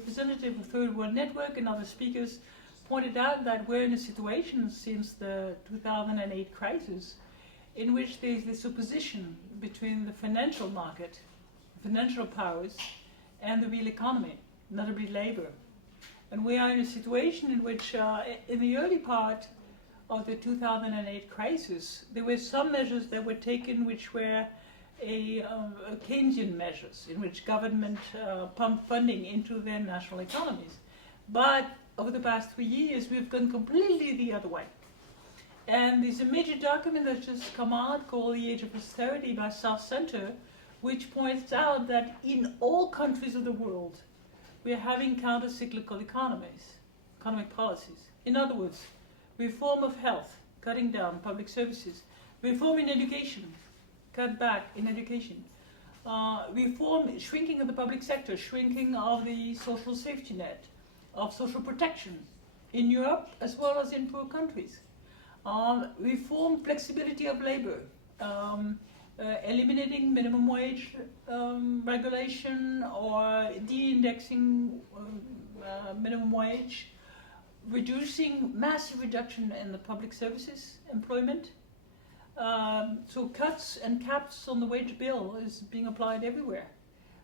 representative of Third World Network and other speakers pointed out that we're in a situation since the 2008 crisis in which there's this opposition between the financial market, financial powers, and the real economy, notably labor. And we are in a situation in which, in the early part of the 2008 crisis, there were some measures that were taken which were Keynesian measures, in which government pumped funding into their national economies. But over the past 3 years, we've gone completely the other way. And there's a major document that's just come out called The Age of Austerity by South Center, which points out that in all countries of the world, we're having counter-cyclical economic policies. In other words, reform of health, cutting down public services, reform in education, cut back in education, reform, shrinking of the public sector, shrinking of the social safety net, of social protection in Europe as well as in poor countries, reform flexibility of labor, eliminating minimum wage regulation or de-indexing minimum wage, reducing massive reduction in the public services employment. So cuts and caps on the wage bill is being applied everywhere.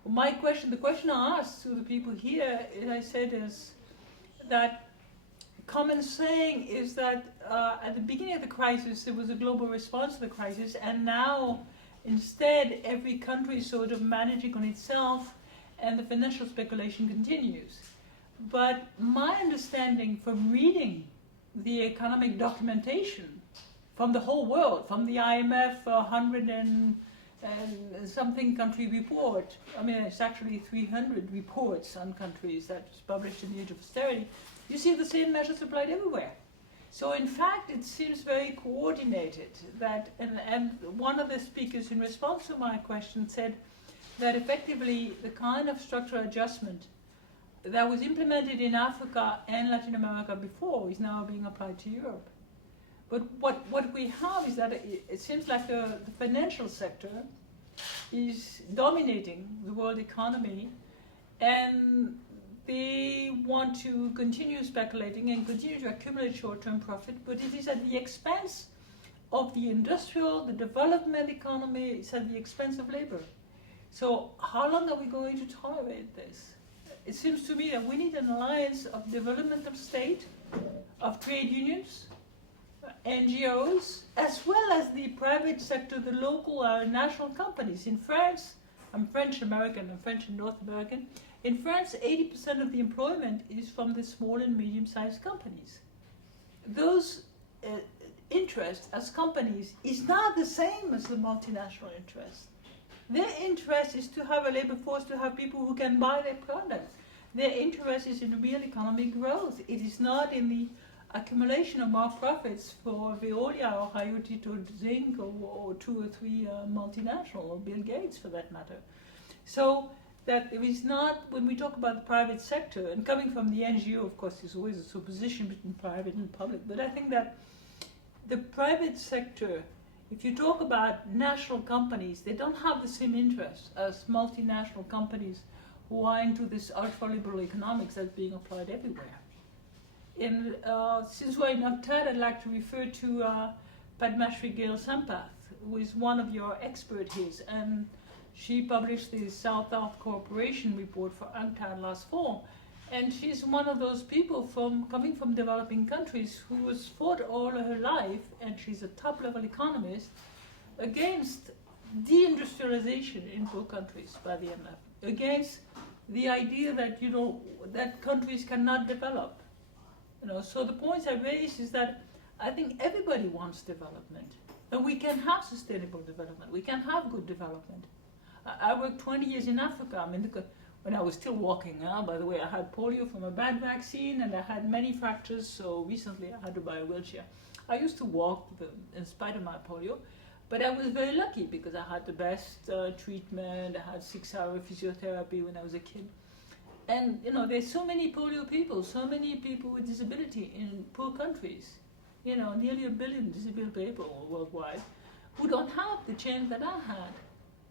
My question, the question I asked to the people here, I said, is that common saying is that at the beginning of the crisis there was a global response to the crisis, and now instead every country is sort of managing on itself and the financial speculation continues. But my understanding from reading the economic documentation from the whole world, from the IMF 100 and something country report, I mean it's actually 300 reports on countries that's published in the Age of Austerity, you see the same measures applied everywhere. So in fact it seems very coordinated that, and one of the speakers in response to my question said that effectively the kind of structural adjustment that was implemented in Africa and Latin America before is now being applied to Europe. But what we have is that it seems like the financial sector is dominating the world economy, and they want to continue speculating and continue to accumulate short-term profit, but it is at the expense of the industrial, the development economy, it's at the expense of labor. So how long are we going to tolerate this? It seems to me that we need an alliance of development of state, of trade unions, NGOs, as well as the private sector, the local national companies. In France, I'm French-American, I'm French and North American. In France, 80% of the employment is from the small and medium-sized companies. Those interests as companies is not the same as the multinational interest. Their interest is to have a labor force, to have people who can buy their product. Their interest is in real economic growth. It is not in the accumulation of more profits for Veolia or Rio Tinto Zinc or 2 or 3 multinational, or Bill Gates for that matter. So that there is not, when we talk about the private sector, and coming from the NGO, of course, there's always this opposition between private and public, but I think that the private sector, if you talk about national companies, they don't have the same interests as multinational companies who are into this ultra-liberal economics that's being applied everywhere. And since we're in UNCTAD, I'd like to refer to Padmashri Gale-Sampath, who is one of your experts here, and she published the South-South Cooperation report for UNCTAD last fall. And she's one of those people coming from developing countries who has fought all her life, and she's a top-level economist, against deindustrialization in poor countries by the IMF, against the idea that, that countries cannot develop. So the points I raise is that I think everybody wants development, and we can have sustainable development. We can have good development. I worked 20 years in Africa. I mean, when I was still walking. By the way, I had polio from a bad vaccine, and I had many fractures, so recently I had to buy a wheelchair. I used to walk in spite of my polio, but I was very lucky because I had the best treatment. I had 6-hour physiotherapy when I was a kid. And, there's so many polio people, so many people with disability in poor countries, nearly 1 billion disabled people worldwide, who don't have the chance that I had.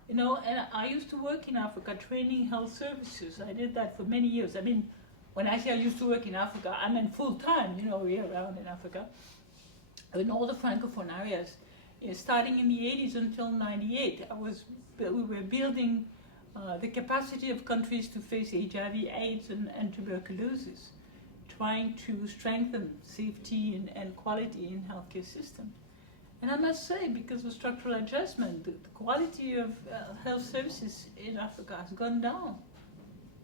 You know, and I used to work in Africa training health services. I did that for many years. I mean, when I say I used to work in Africa, I meant full time, you know, year round in Africa, in all the Francophone areas. Starting in the 80s until 98, we were building the capacity of countries to face HIV, AIDS, and tuberculosis, trying to strengthen safety and quality in healthcare system. And I must say, because of structural adjustment, the quality of health services in Africa has gone down,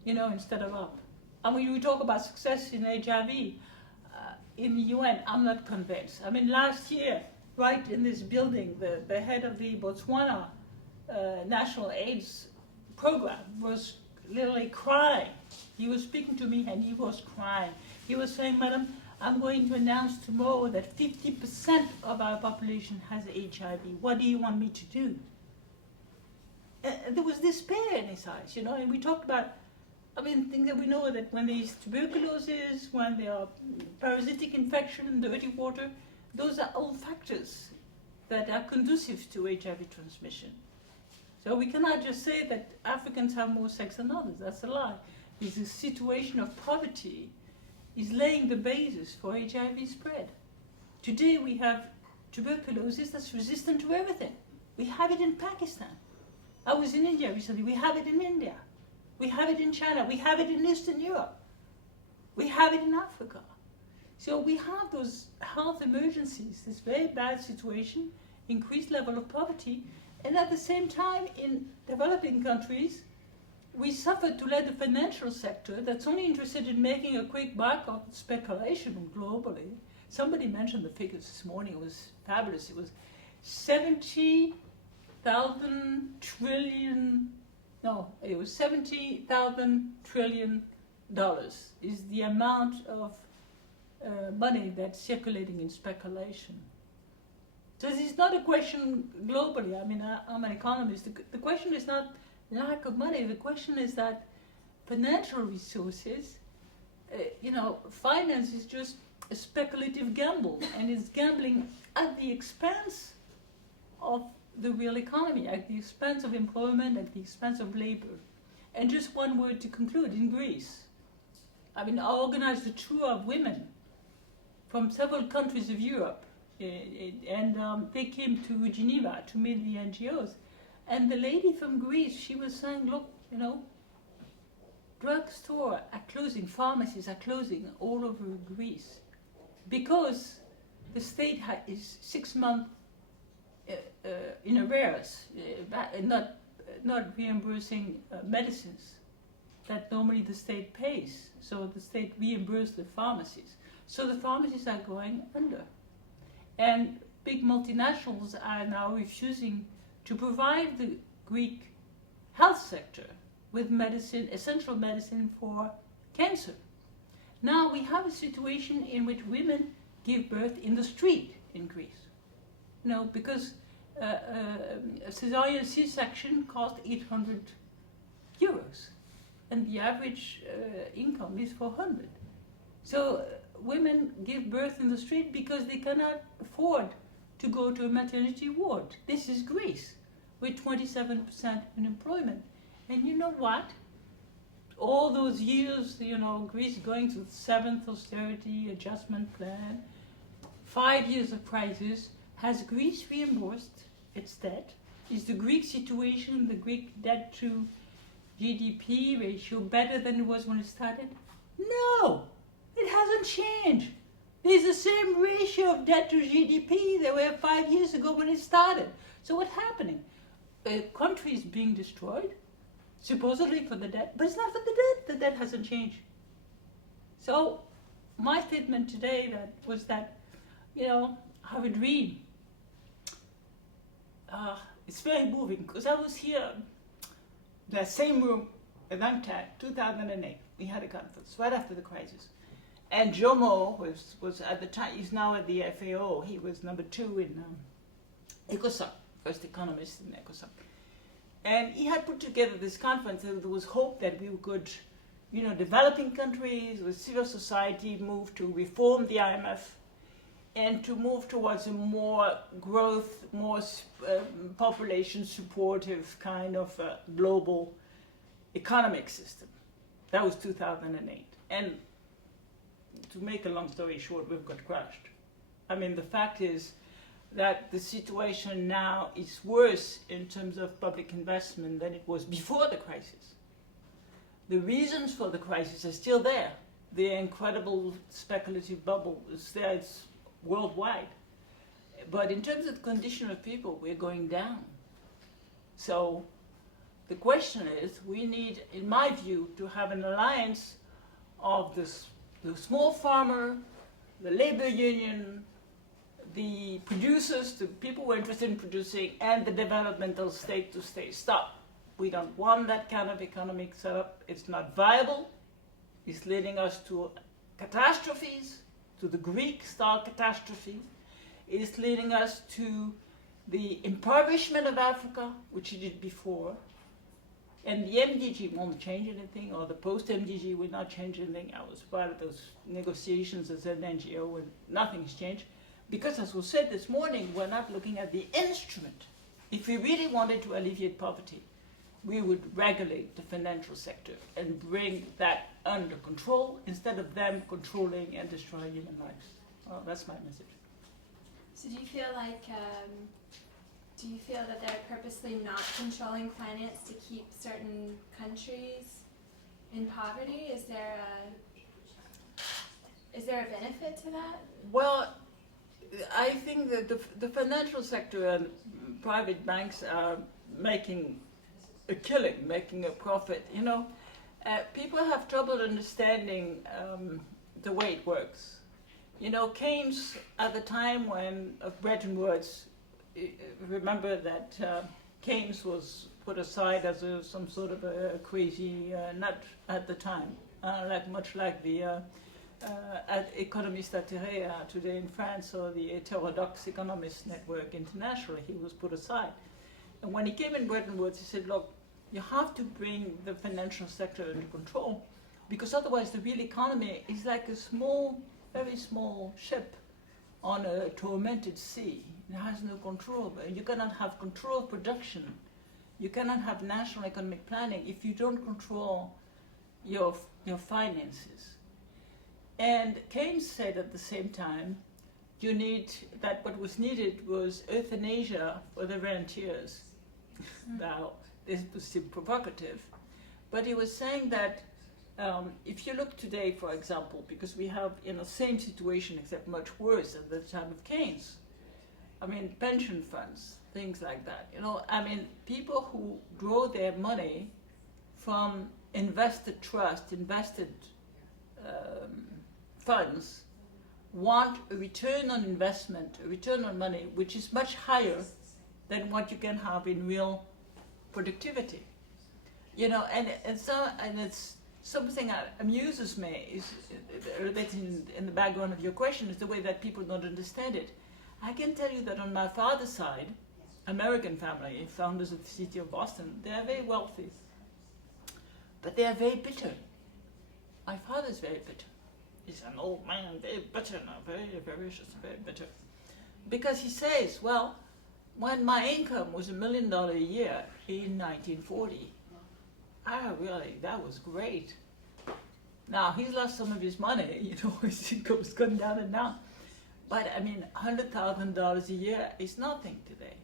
you know, instead of up. And when we talk about success in HIV in the UN, I'm not convinced. I mean, last year, right in this building, the head of the Botswana National AIDS Program was literally crying. He was speaking to me and he was crying. He was saying, "Madam, I'm going to announce tomorrow that 50% of our population has HIV. What do you want me to do?" There was despair in his eyes, you know, and we talked about, I mean, things that we know, that when there's tuberculosis, when there are parasitic infection, dirty water, those are all factors that are conducive to HIV transmission. So we cannot just say that Africans have more sex than others. That's a lie. This situation of poverty is laying the basis for HIV spread. Today we have tuberculosis that's resistant to everything. We have it in Pakistan. I was in India recently. We have it in India. We have it in China. We have it in Eastern Europe. We have it in Africa. So we have those health emergencies, this very bad situation, increased level of poverty, and at the same time in developing countries, we suffer to let the financial sector that's only interested in making a quick buck on speculation globally. Somebody mentioned the figures this morning. It was fabulous. It was 70,000 trillion dollars is the amount of money that's circulating in speculation. So this is not a question globally. I mean, I'm an economist. The question is not lack of money. The question is that financial resources, finance is just a speculative gamble, and it's gambling at the expense of the real economy, at the expense of employment, at the expense of labor. And just one word to conclude, in Greece, I mean, I organized a tour of women from several countries of Europe, and they came to Geneva to meet the NGOs. And the lady from Greece, she was saying, look, drugstores are closing, pharmacies are closing all over Greece because the state is 6 months in arrears, not reimbursing medicines that normally the state pays. So the state reimburses the pharmacies. So the pharmacies are going under. And big multinationals are now refusing to provide the Greek health sector with medicine, essential medicine for cancer. Now we have a situation in which women give birth in the street in Greece. Because a cesarean C-section costs 800 euros, and the average income is 400. So women give birth in the street because they cannot afford to go to a maternity ward. This is Greece, with 27% unemployment. And you know what? All those years, Greece going to the 7th austerity adjustment plan, 5 years of crisis, has Greece reimbursed its debt? Is the Greek situation, the Greek debt to GDP ratio better than it was when it started? No! It hasn't changed. There's the same ratio of debt to GDP there were 5 years ago when it started. So what's happening? The country is being destroyed, supposedly for the debt, but it's not for the debt. The debt hasn't changed. So my statement today was that, I have a dream. It's very moving because I was here in that same room at UNCTAD, 2008. We had a conference right after the crisis. And Jomo was at the time, he's now at the FAO. He was number 2 in ECOSOC, first economist in ECOSOC. And he had put together this conference, and there was hope that we could, developing countries with civil society move to reform the IMF and to move towards a more growth, more population supportive kind of global economic system. That was 2008. And to make a long story short, we've got crushed. I mean, the fact is that the situation now is worse in terms of public investment than it was before the crisis. The reasons for the crisis are still there. The incredible speculative bubble is there, it's worldwide. But in terms of the condition of people, we're going down. So the question is, we need, in my view, to have an alliance of the small farmer, the labor union, the producers, the people who are interested in producing, and the developmental state to say, stop. We don't want that kind of economic setup. It's not viable. It's leading us to catastrophes, to the Greek-style catastrophe. It's leading us to the impoverishment of Africa, which it did before. And the MDG won't change anything, or the post-MDG will not change anything. I was part of those negotiations as an NGO, and nothing's changed. Because, as was said this morning, we're not looking at the instrument. If we really wanted to alleviate poverty, we would regulate the financial sector and bring that under control instead of them controlling and destroying human lives. Well, that's my message. So do you feel like, that they're purposely not controlling finance to keep certain countries in poverty? Is there a benefit to that? Well, I think that the financial sector and private banks are making a killing, making a profit. You know, people have trouble understanding the way it works. You know, Keynes, at the time when of Bretton Woods, remember that Keynes was put aside as some sort of a crazy nut at the time, much like the Économiste atterré today in France, or the heterodox economist network internationally. He was put aside. And when he came in Bretton Woods, he said, look, you have to bring the financial sector under control, because otherwise the real economy is like a small, very small ship on a tormented sea. It has no control. You cannot have control of production. You cannot have national economic planning if you don't control your finances. And Keynes said at the same time, what was needed was euthanasia for the rentiers. Now, this was still provocative, but he was saying that if you look today, for example, because we have in the same situation except much worse at the time of Keynes, I mean, pension funds, things like that. You know, I mean, people who grow their money from invested trust, invested funds, want a return on investment, a return on money, which is much higher than what you can have in real productivity. You know, and it's something that amuses me, is related in the background of your question, is the way that people don't understand it. I can tell you that on my father's side, American family, founders of the city of Boston, they are very wealthy, but they are very bitter. My father's very bitter. He's an old man, very bitter now, very vicious, very bitter. Because he says, well, when my income was $1 million a year in 1940, that was great. Now, he's lost some of his money, you know, his income's gone down and down. But, I mean, $100,000 a year is nothing today.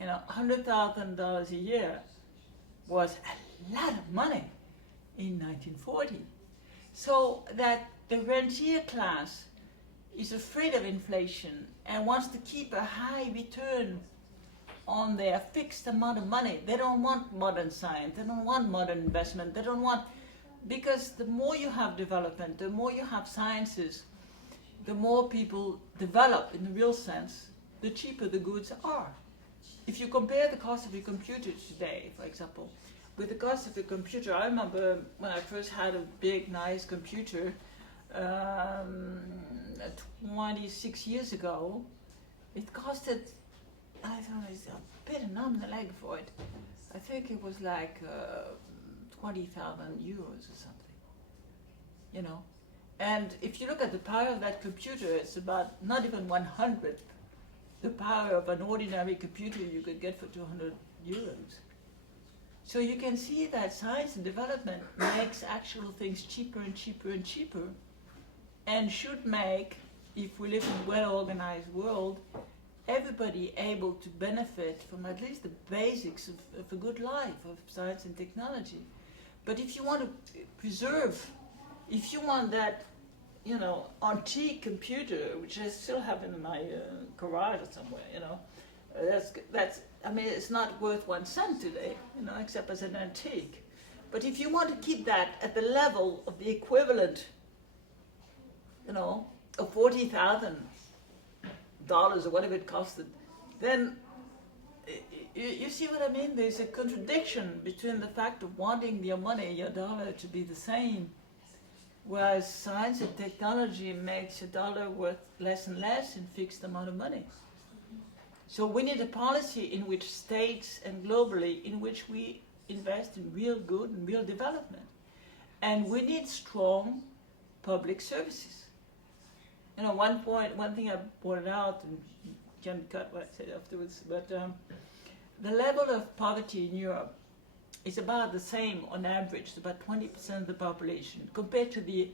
You know, $100,000 a year was a lot of money in 1940. So that the rentier class is afraid of inflation and wants to keep a high return on their fixed amount of money. They don't want modern science, they don't want modern investment, they don't want, because the more you have development, the more you have sciences, the more people develop in the real sense, the cheaper the goods are. If you compare the cost of a computer today, for example, with the cost of a computer, I remember when I first had a big, nice computer 26 years ago, it costed, I don't know, I paid an arm and a leg for it. I think it was like 20,000 euros or something, you know. And if you look at the power of that computer, it's about not even 1/100th the power of an ordinary computer you could get for 200 euros. So you can see that science and development makes actual things cheaper and cheaper and cheaper, and should make, if we live in a well-organized world, everybody able to benefit from at least the basics of a good life, of science and technology. But if you want to preserve, if you want that, you know, antique computer, which I still have in my garage or somewhere, you know, that's, I mean, it's not worth 1 cent today, you know, except as an antique. But if you want to keep that at the level of the equivalent, you know, of $40,000 or whatever it costed, then you see what I mean? There's a contradiction between the fact of wanting your money, your dollar, to be the same, whereas science and technology makes a dollar worth less and less in fixed amount of money. So we need a policy in which states and globally, in which we invest in real good and real development. And we need strong public services. You know, one thing I pointed out, and you can cut what I said afterwards, but the level of poverty in Europe is about the same on average, about 20% of the population, compared to the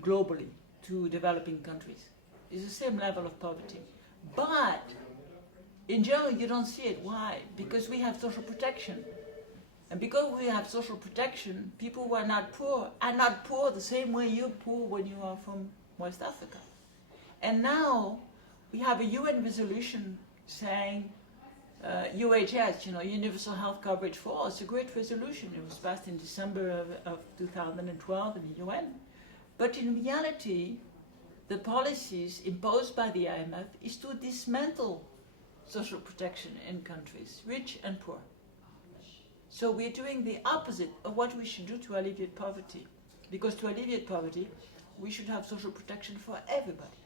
globally, to developing countries. It's the same level of poverty. But in general, you don't see it. Why? Because we have social protection. And because we have social protection, people who are not poor the same way you're poor when you are from West Africa. And now we have a UN resolution saying, UHS, you know, Universal Health Coverage for All. It's a great resolution. It was passed in December of 2012 in the UN. But in reality, the policies imposed by the IMF is to dismantle social protection in countries, rich and poor. So we're doing the opposite of what we should do to alleviate poverty. Because to alleviate poverty, we should have social protection for everybody.